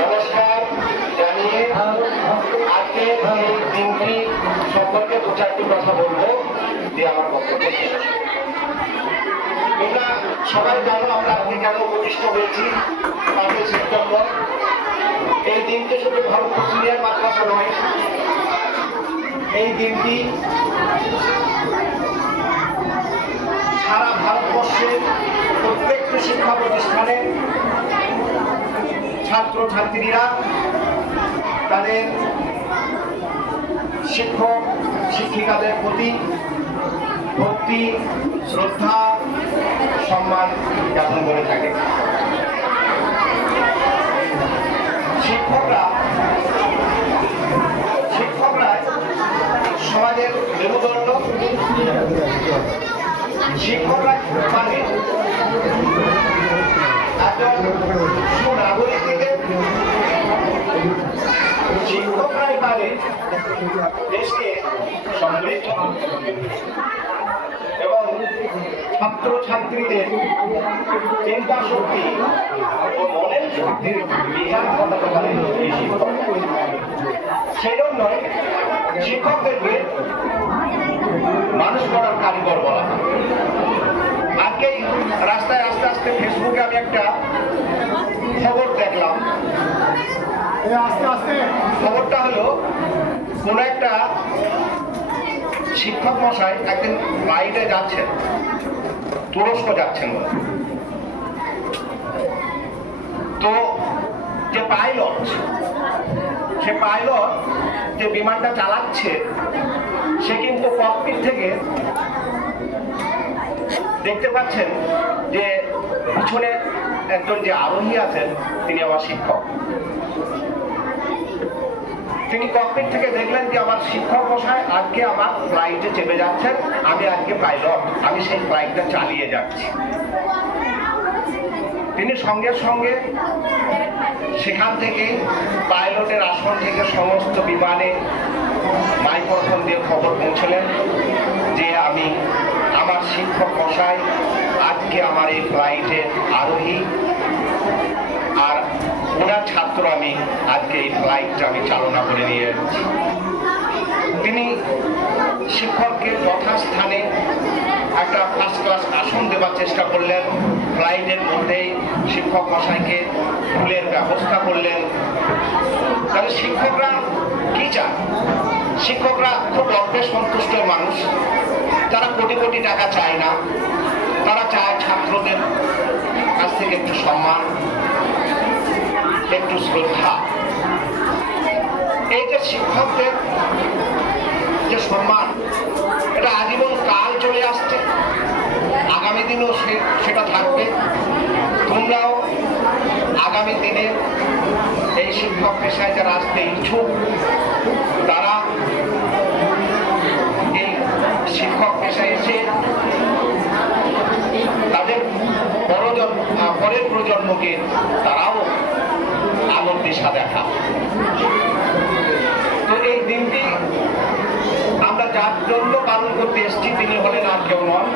নমস্কার জানিয়ে আজকে এই দিনটি সম্পর্কে দু চারটি কথা বলবো দিয়ে আমার বক্তব্য শেষ। তোমরা সবাই জানো আমরা আজকে কেন প্রতিষ্ঠ হয়েছি 5ই সেপ্টেম্বর। এই দিনটি শুধু ভারতপুর সিনিয়র মাদ্রাসা নয়, এই দিনটি সারা ভারতবর্ষের প্রত্যেকটি শিক্ষা প্রতিষ্ঠানে ছাত্র ছাত্রীরা তাদের শিক্ষক শিক্ষিকাদের প্রতি ভক্তি শ্রদ্ধা সম্মান জ্ঞাপন করে থাকে। শিক্ষকরা সমাজের মেরুদণ্ড। শিক্ষকরা মানে একজন সুনাগরিক থেকে শিক্ষকরাই পারে দেশকে সমৃদ্ধ এবং ছাত্র ছাত্রীদের চিন্তা শক্তি ও মনের শক্তির বিকাশ ঘটাতে পারে এই শিক্ষক। সেই জন্য শিক্ষকদেরকে মানুষ করার কারিগর বলা হয়। আজকে রাস্তায় আস্তে আস্তে ফেসবুকে আমি একটা খবর দেখলাম। খবরটা হলো কোন একটা শিক্ষক মশাই একদিন ফ্লাইটে যাচ্ছেন, তুরস্ক যাচ্ছেন। তো যে পাইলট, সে পাইলট যে বিমানটা চালাচ্ছে সে কিন্তু ককপিট থেকে দেখতে পাচ্ছেন যে পিছনে একজন যে আরোহী আছেন তিনি আমার শিক্ষক। তিনি ককপিট থেকে দেখলেন যে আমার শিক্ষক মশাই আজকে আমার ফ্লাইটে চেপে যাচ্ছেন, আমি আজকে পাইলট, আমি সেই ফ্লাইটটা চালিয়ে যাচ্ছি। তিনি সঙ্গে সঙ্গে সেখান থেকে পাইলটের আসন থেকে সমস্ত বিমানে মাইক্রোফোন দিয়ে খবর পৌঁছলেন যে আমি আমার শিক্ষক মশাই আজকে আমার এই ফ্লাইটের আরোহী, আর ওনার ছাত্র আমি আজকে এই ফ্লাইটটা আমি চালনা করে নিয়ে যাচ্ছি। তিনি শিক্ষককে যথাস্থানে একটা ফার্স্ট ক্লাস আসন দেওয়ার চেষ্টা করলেন। ফ্লাইটের মধ্যেই শিক্ষক মশাইকে ফুলের ব্যবস্থা করলেন। তাহলে শিক্ষকরা কি চান? শিক্ষকরা খুব অল্পে সন্তুষ্ট মানুষ, তারা কোটি কোটি টাকা চায় না, তারা চায় ছাত্রদের কাছ থেকে একটু সম্মান, একটু শ্রদ্ধা। এই যে শিক্ষকদের যে সম্মান, এটা আজীবন কাল চলে আসছে, আগামী দিনেও সেটা থাকবে। তোমরাও আগামী দিনে এই শিক্ষক পেশায় যারা আসতে ইচ্ছুক তারা এই শিক্ষক পেশায় এসে তাদের পরের প্রজন্মকে তারাও আলোর দিশা দেখা। তো এই দিনটি আমরা যার জন্য পালন করতে এসেছি তিনি হলেন আর কেউ নন,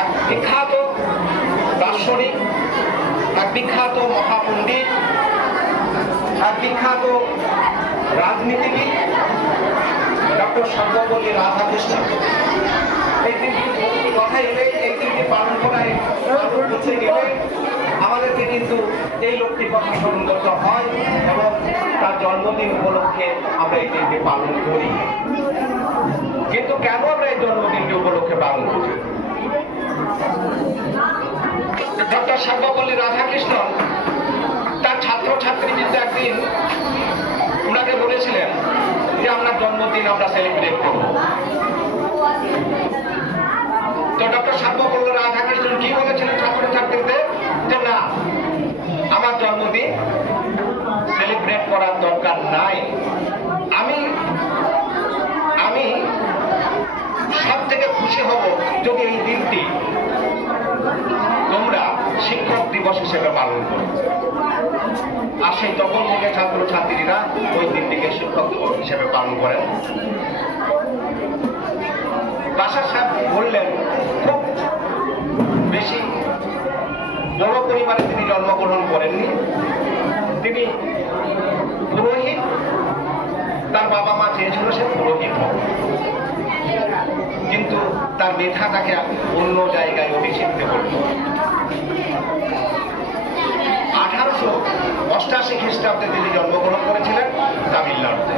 এক বিখ্যাত দার্শনিক, এক বিখ্যাত মহাপণ্ডিত, এক বিখ্যাত রাজনীতিবিদ ডক্টর সর্বপল্লী রাধাকৃষ্ণন। এই দিনটি কথা এলে এই দিনটি পালন করায় করতে গেলে আমাদেরকে কিন্তু এই লোকটির কথা স্মরণ করতে হয় এবং তার জন্মদিন উপলক্ষে আমরা এই দিনটি পালন করি। কিন্তু কেন আমরা এই জন্মদিনটি উপলক্ষে পালন করি? ডক্টর সর্বপল্লী রাধাকৃষ্ণন তার ছাত্র ছাত্রী কিন্তু একদিন ওনাকে বলেছিলেন যে আমরা জন্মদিন আমরা সেলিব্রেট করব। তো ডক্টর সর্বপল্লী রাধাকৃষ্ণন কি বলেছিলেন ছাত্র ছাত্রীদের? যে না, আমার জন্মদিন সেলিব্রেট করার দরকার নাই, আমি সব থেকে খুশি হব যদি এই দিনটি তোমরা শিক্ষক দিবস হিসেবে পালন করো। আর সেই তখন থেকে ছাত্র ছাত্রীরা ওই দিনটিকে শিক্ষক দিবস হিসেবে পালন করেন। বাসা সাহেব বললেন খুব বেশি বড় পরিবারে তিনি জন্মগ্রহণ করেননি। তিনি পুরোহিত, তার বাবা মা চেয়েছিল সে পুরোহিত হোক, কিন্তু তার মেধাটাকে অন্য জায়গায় অভিষিক্ত করল। 1888 খ্রিস্টাব্দে তিনি জন্মগ্রহণ করেছিলেন তামিলনাড়ুতে।